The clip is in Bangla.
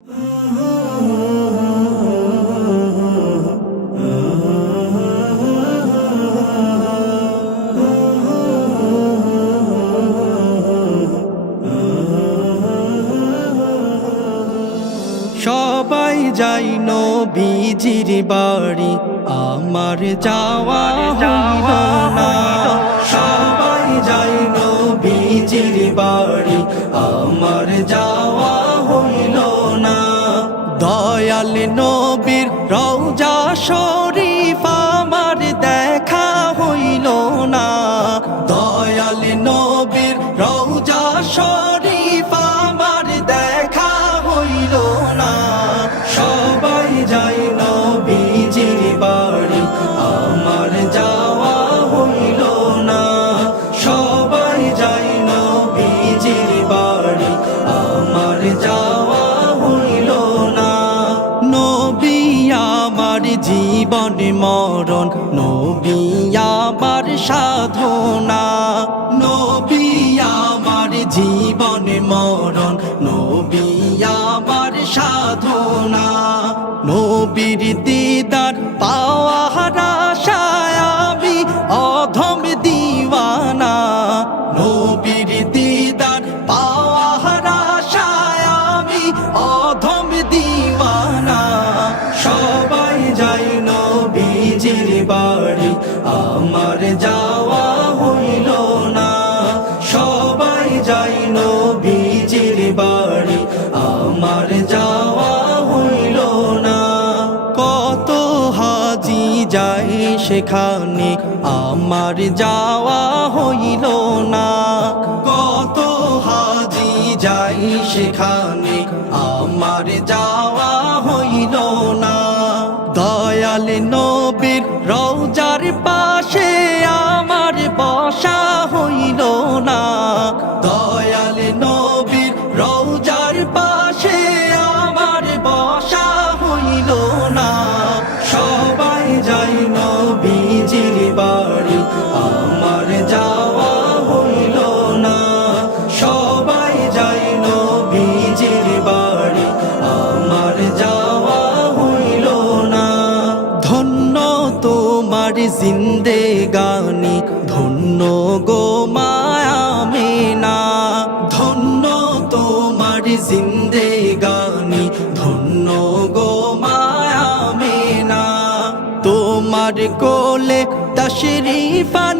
সবাই যাই নবীজির বাড়ি আমার যাওয়া হইল না। সবাই যাই নবীজির বাড়ি আমার যাওয়া 手 জীবন মরণ নবী আমার সাধনা। নবী আমার জীবন মরণ নবী সাধনা। নবীর দিদার পাওয়ার আমার যাওয়া হইল না। সবাই যাই নবীজির বাড়ি। আমার যাওয়া হইল না। কত হাজি যাই সেখানে, আমার যাওয়া হইল না। কত হাজি যাই সেখানে, আমার যাওয়া নবীর রৌজার পাশে আমার বসা হইল না। দয়াল জিন্দে গানি, ধন্য গো মায়া মেনা। ধন্য তোমার জিন্দে গানি, ধন্য গো মায়া মেনা। তোমার কোলে তশরিফান